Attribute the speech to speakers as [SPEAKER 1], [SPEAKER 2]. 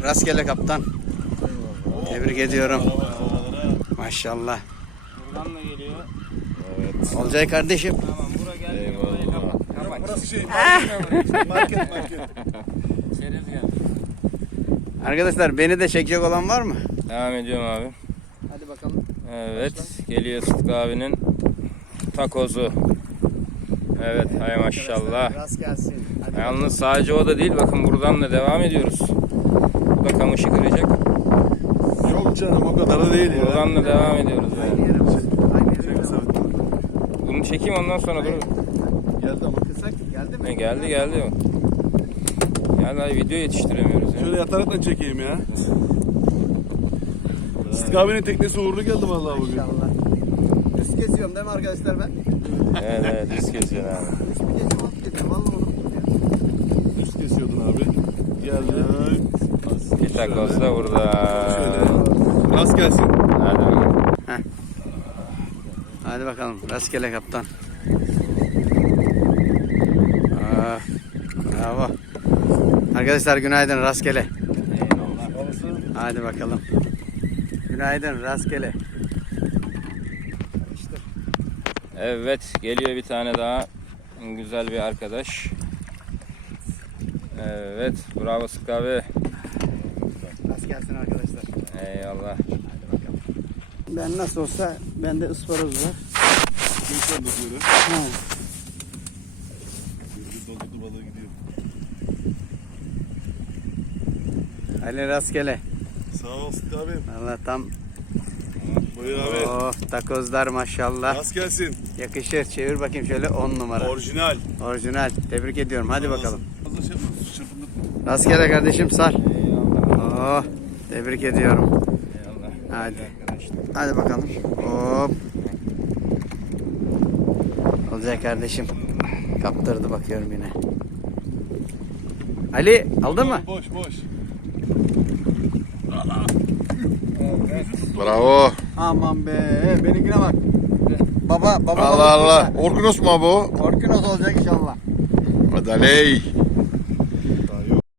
[SPEAKER 1] Rastgele kaptan. Tebrik ediyorum. Maşallah.
[SPEAKER 2] Buradan da geliyor.
[SPEAKER 3] Evet.
[SPEAKER 1] Olcay kardeşim.
[SPEAKER 2] Tamam bura geldi.
[SPEAKER 3] Eyvallah.
[SPEAKER 2] Kapat.
[SPEAKER 3] Burası şey
[SPEAKER 2] Market. Şeref geldi.
[SPEAKER 1] Arkadaşlar beni de çekecek olan var mı?
[SPEAKER 4] Devam ediyorum abi.
[SPEAKER 1] Hadi bakalım.
[SPEAKER 4] Evet, geliyor Sıtkı abinin takozu. Evet, hay maşallah.
[SPEAKER 1] Rast gelsin. Hadi
[SPEAKER 4] Yalnız sadece o da değil, bakın buradan da devam ediyoruz. Bu da kamışı kıracak.
[SPEAKER 3] Yok canım, o kadar da değil ya.
[SPEAKER 4] Buradan da devam ediyoruz.
[SPEAKER 1] Aynı
[SPEAKER 4] Yani.
[SPEAKER 1] yere bak. Aynı yere bak.
[SPEAKER 4] Bunu çekeyim, ondan sonra dur.
[SPEAKER 3] Geldi ama.
[SPEAKER 1] Kısa geldi mi?
[SPEAKER 4] Geldi. Geldi, hadi video yetiştiremiyoruz ya.
[SPEAKER 3] Şöyle yatarak da çekeyim ya. Sıtkı abinin teknesi uğurlu geldi vallahi bugün.
[SPEAKER 1] İnşallah. Üst kesiyorum değil mi arkadaşlar ben?
[SPEAKER 4] Evet, risk kesiyor abi.
[SPEAKER 1] Üst mü kesiyorum, alt kesiyorum. Vallahi unuttum ya.
[SPEAKER 3] Üst kesiyordun abi. Geldi.
[SPEAKER 4] Bir takoz da burada.
[SPEAKER 3] Şöyle. Rast gelsin.
[SPEAKER 4] Hadi bakalım.
[SPEAKER 1] Hadi bakalım. Rastgele kaptan. Bravo. Arkadaşlar günaydın, rastgele. Hadi bakalım. Günaydın, rastgele.
[SPEAKER 4] Evet, geliyor bir tane daha güzel bir arkadaş. Evet, bravo Sıtkı abi.
[SPEAKER 1] Rast gelsin arkadaşlar.
[SPEAKER 4] Eyvallah.
[SPEAKER 1] Ben nasıl olsa bende ısparoz var.
[SPEAKER 3] Geçen de böyle.
[SPEAKER 1] Ha.
[SPEAKER 3] Doldu balığı gidiyor.
[SPEAKER 1] Ali rastgele.
[SPEAKER 3] Sağ ol Sıtkı abi.
[SPEAKER 1] Valla tam
[SPEAKER 3] Buyur abi.
[SPEAKER 1] oh, takozlar maşallah.
[SPEAKER 3] Rast gelsin.
[SPEAKER 1] Yakışır. Çevir bakayım şöyle 10 numara.
[SPEAKER 3] Orijinal.
[SPEAKER 1] Orijinal. Tebrik ediyorum. Hadi bakalım.
[SPEAKER 3] Fazla şey yapma. Çırpındık.
[SPEAKER 1] Rastgele kardeşim sar.
[SPEAKER 4] Eyvallah.
[SPEAKER 1] Oh, tebrik ediyorum.
[SPEAKER 4] Eyvallah.
[SPEAKER 1] Hadi.
[SPEAKER 4] Arkadaşlar.
[SPEAKER 1] Hadi bakalım. Hop. Olacak kardeşim. Kaptırdı bakıyorum yine. Ali aldın mı?
[SPEAKER 3] Boş boş.
[SPEAKER 5] Bravo.
[SPEAKER 1] Aman be. Benimkine bak. Baba
[SPEAKER 5] Allah Allah. Orkunos mu bu?
[SPEAKER 1] Orkinos olacak inşallah.
[SPEAKER 5] Hadi aley.